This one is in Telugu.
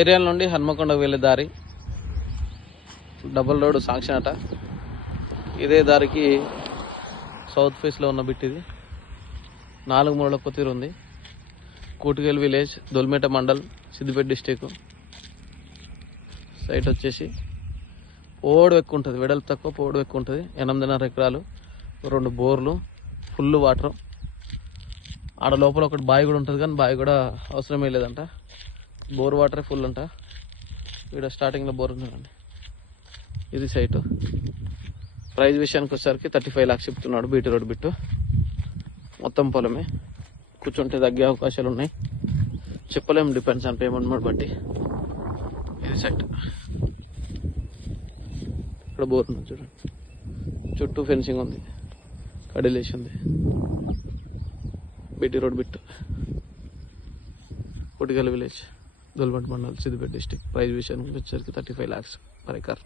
ఏరియాల నుండి హన్మకొండకు వెళ్ళే దారి డబుల్ రోడ్ శాంక్షన్ అట. ఇదే దారికి సౌత్ ఫేస్లో ఉన్న బిట్ ఇది. 4 మూలల కొత్తీరు ఉంది. Kutigal village, Dolmeta mandal, Siddipet district. Site వచ్చేసి పోడు ఎక్కువ ఉంటుంది, వెడల్పు తక్కువ, పోడు ఎక్కువ ఉంటుంది. 8.5 ఎకరాలు, 2 బోర్లు, ఫుల్ వాటర్. ఆడ లోపల ఒకటి బావి కూడా ఉంటుంది, కానీ బావి కూడా అవసరమే లేదంట. బోర్ వాటరే ఫుల్ అంట. ఇక్కడ స్టార్టింగ్లో బోర్ ఉందండి. ఇది సైటు. ప్రైజ్ విషయానికి వచ్చేసరికి 35 lakhs చెప్తున్నాడు. బీటీ రోడ్ బిట్టు మొత్తం పొలమే. కూర్చుంటే తగ్గే అవకాశాలు ఉన్నాయి, చెప్పలేము, డిపెండ్స్ ఆన్ పేమెంట్ మోడ్ బట్టి. ఇది సైట్. ఇక్కడ బోర్ ఉంది చూడండి, చుట్టూ ఫెన్సింగ్ ఉంది, కడిలేసి ఉంది. BT road bit, Kotigal village, Dolmeta mandal, Siddipet district. Price విషయానికి వచ్చేసరికి 35 lakhs per acre.